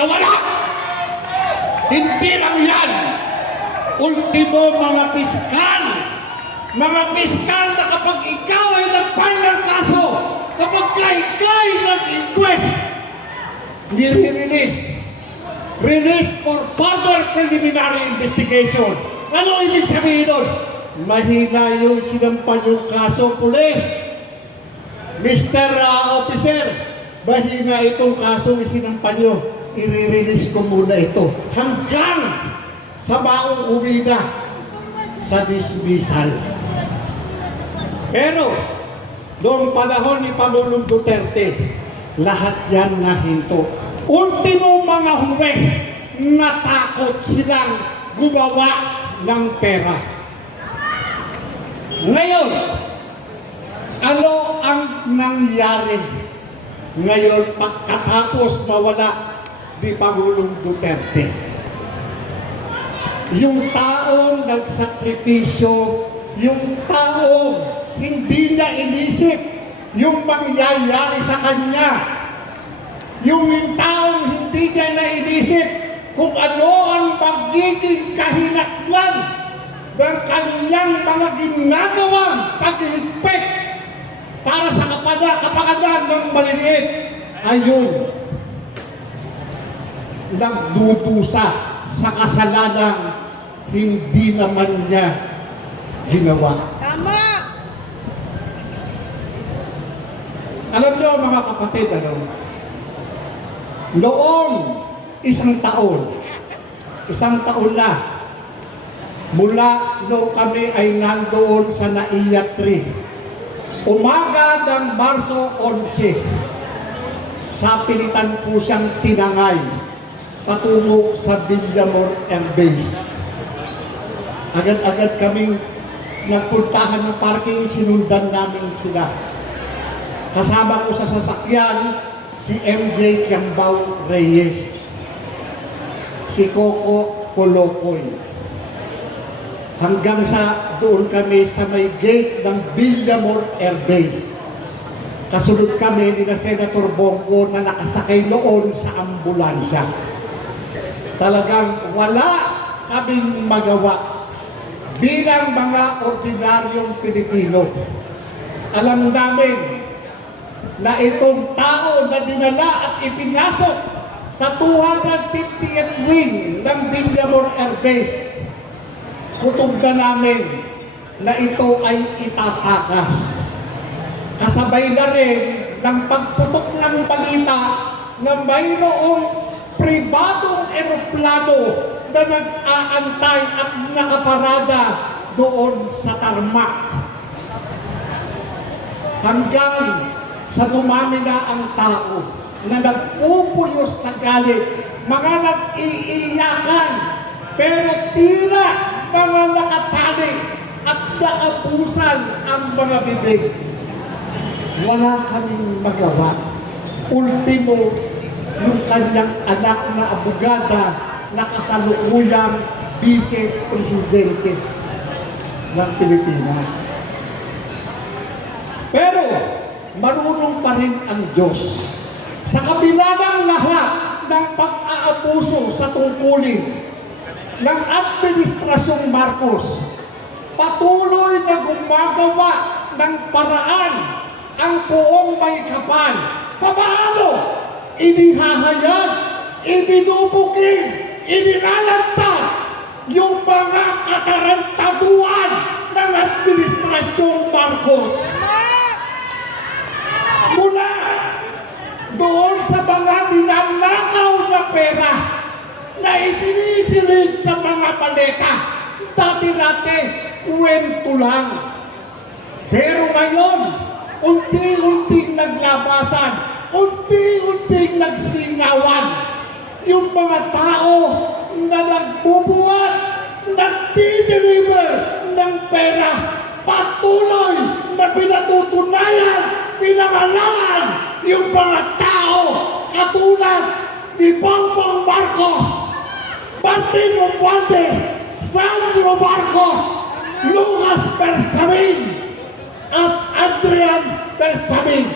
nawala. Hindi lang yan. Ultimo, mga piskal na kapag ikaw ay nag-file ng kaso, kapag ikaw ay nag-inquest, release for further preliminary investigation. Ano ibig sabihin doon? Mahina yung sinampan yung kaso, pulis. Mr. Officer, mahina itong kaso isinampan nyo. I-release ko muna ito hanggang sa mauuwi na sa dismissal. Pero, noong panahon ni Pangulong Duterte, lahat yan nahinto. Ultimo, mga huwes, natakot silang gumawa ng pera. Ngayon, ano ang nangyari? Ngayon, pagkatapos mawala ni Pangulong Duterte, yung taong nagsakripisyo, yung taong hindi niya inisip yung mangyayari sa kanya, yung taong hindi niya nainisip kung ano ang magiging kahinatnan ng kanyang mga ginagawang paghihigpit para sa kapakanan ng maliliit, ayun, nagdudusa sa kasalanang hindi naman niya ginawa. Tama! Alam niyo, mga kapatid, noong isang taon na, mula noong kami ay nandoon sa NAIA 3, umaga ng Marso 11, sa pilitan po siyang tinangay patungo sa Villamor Air Base. Agad-agad kaming nagpuntahan ng parking, sinundan namin sila. Kasama ko sa sasakyan si MJ Kiambao Reyes, si Coco Colocoy. Hanggang sa doon kami sa may gate ng Villamor Air Base. Kasunod kami ni Senator Bongo na nakasakay noon sa ambulansya. Talagang wala kaming magawa bilang mga ordinaryong Pilipino. Alam namin na itong tao na dinala at ipinasok sa 250th wing ng Villamor Air Base, kutob na namin na ito ay itatakas. Kasabay na rin ng pagputok ng balita na mayroong pribadong eroplano na nag-aantay at nakaparada doon sa tarmac. Hanggang sa dumami na ang tao na nagpupuyos sa galit, mga nag-iiyakan, pero tila mga nakatali at nakabusan ang mga bibig. Wala kaming magawa. Ultimo, yung kanyang anak na abogada na kasalukuyang vice-presidente ng Pilipinas. Pero, marunong pa rin ang Diyos. Sa kabila ng lahat ng pag-aabuso sa tungkulin ng Administrasyong Marcos, patuloy na gumagawa ng paraan ang Poong May Kapal. Paano? Inihahayag, ibinubuking, inilalantad yung mga katarantaduan ng Administrasyong Marcos. Mula doon sa mga dinanakaw na pera na isinisilid sa mga maleta, dati-dati, kwento lang. Pero ngayon, unti-unting naglabasan, unti-unting nagsingawan yung mga tao na nagbubuhat, nagdi-deliver ng pera, patuloy na pinatutunayan, pinangalangan yung mga tao katulad ni Bongbong Marcos, Martin Romualdez, Sandro Marcos, Lucas Bersamin, at Adrian Bersamin.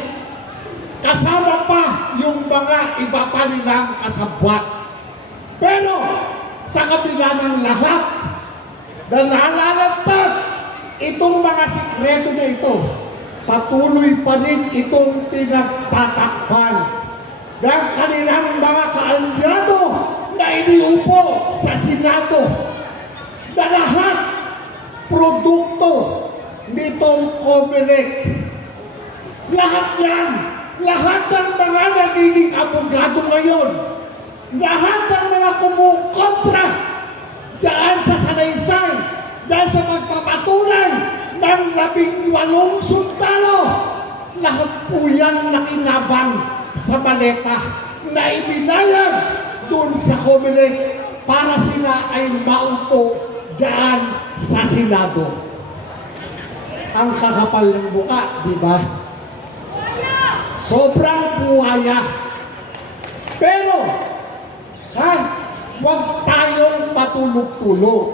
Kasama pa yung mga iba pa nilang kasabwat. Pero sa kabila ng lahat na nalalantad itong mga sikreto na ito, patuloy pa rin itong pinagtatakpan ng kanilang mga kaalyado na iniupo sa Senado na lahat produkto nitong COMELEC. Lahat yan, lahat ng mga nagiging abogado ngayon, lahat ng mga kumukontra dyan sa salaysay, dyan sa pagpapatunay ng 18 sundalo, lahat po yan nakinabang sa maleta na ibinayad doon sa COMELEC para sila ay maupo dyan sa Senado. Ang kakapal ng buka, di ba? Sobrang buhaya. Pero, huwag tayong patulog-tulog.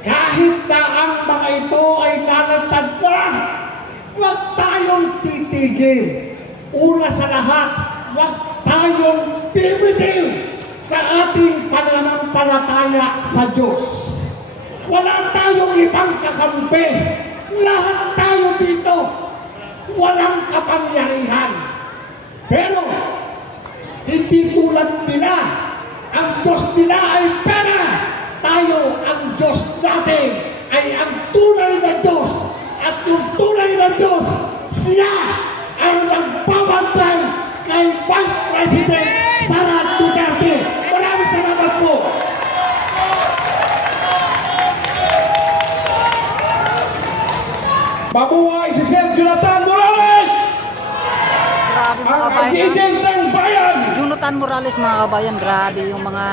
Kahit na ang mga ito ay nalantad na, huwag tayong titigil. Una sa lahat, huwag tayong bibitiw sa ating pananampalataya sa Diyos. Wala tayong ibang kakampi. Lahat tayo dito, walang kapangyarihan. Pero, hindi tulad nila. Ang Diyos nila ay pera. Tayo, ang Diyos natin ay ang tunay na Diyos. At yung tunay na Diyos, siya ang nagbabantay kay Vice President Sara Duterte. Maraming salamat po. Mabuhay si Sir Jonathan Morales! Grabe mga Ang kabayan. agent ng bayan! Jonathan Morales mga kabayan, grabe yung mga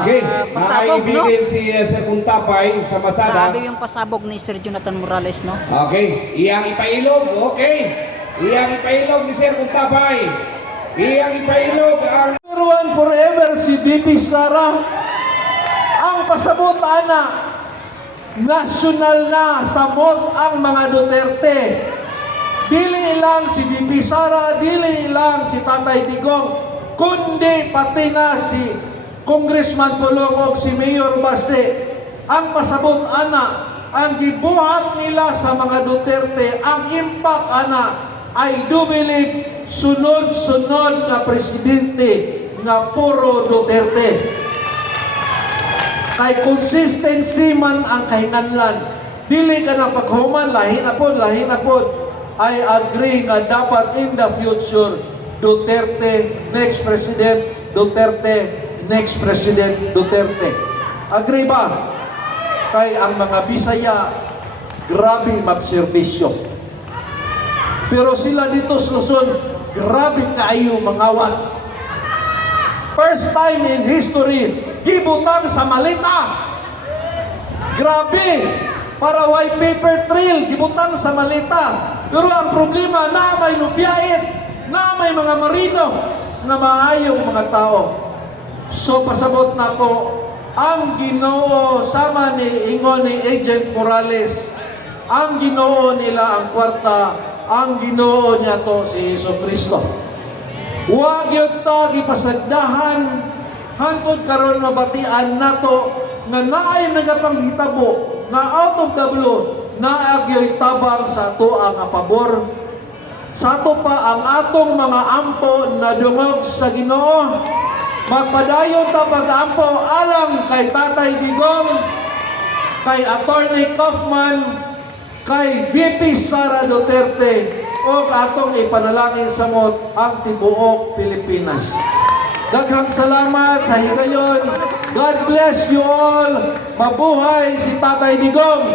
Okay, pasabog, no? naiibigin si Sir Kuntapay sa Masada. Grabe yung pasabog ni Sir Jonathan Morales, no? Okay, iyang ipailog, okay. Iyang ipailog ni Sir Kuntapay. Iyang ipailog ang Number one forever si BP Sara. Ang pasabot ana, nasyonal na samot ang mga Duterte. Dili lang si BP Sara, dili lang si Tatay Digong, kundi pati na si Congressman Pulong o si Mayor Base. Ang pasabot ana, ang gibuhat nila sa mga Duterte, ang impact ana ay do believe sunod-sunod na presidente nga puro Duterte. Kay consistency man ang kahinganlan. Dili ka na paghuman, lahi na po. I agree nga dapat in the future, Duterte, next president, Duterte, next president, Duterte. Agree ba? Kay ang mga Bisaya, grabe magserbisyo. Pero sila dito sa Luzon, grabe kaayo mangawat. First time in history, gibutang sa malita. Grabe! Para white paper trail, gibutang sa malita. Pero ang problema, na may lupyait, na may mga marino, nga maayong mga tao. So pasabot na ko, ang Ginoo sama ni ingon ni Agent Morales, ang Ginoo nila ang kwarta, ang Ginoo niya to si Jesucristo. Huwag yun ta gipasagdahan hantod karon mabatian nato nga naay nagapanghitabo nga out of the blue naagyoy tabang sa ato ang pabor. Sa ato pa ang atong mga ampo na dungog sa Ginoo. Magpadayon ta pag-ampo alang kay Tatay Digong, kay Attorney Kaufman, kay VP Sara Duterte, o atong ipanalangin sa mot ang tibuok Pilipinas. Daghang salamat sa higayon. God bless you all. Mabuhay si Tatay Digong.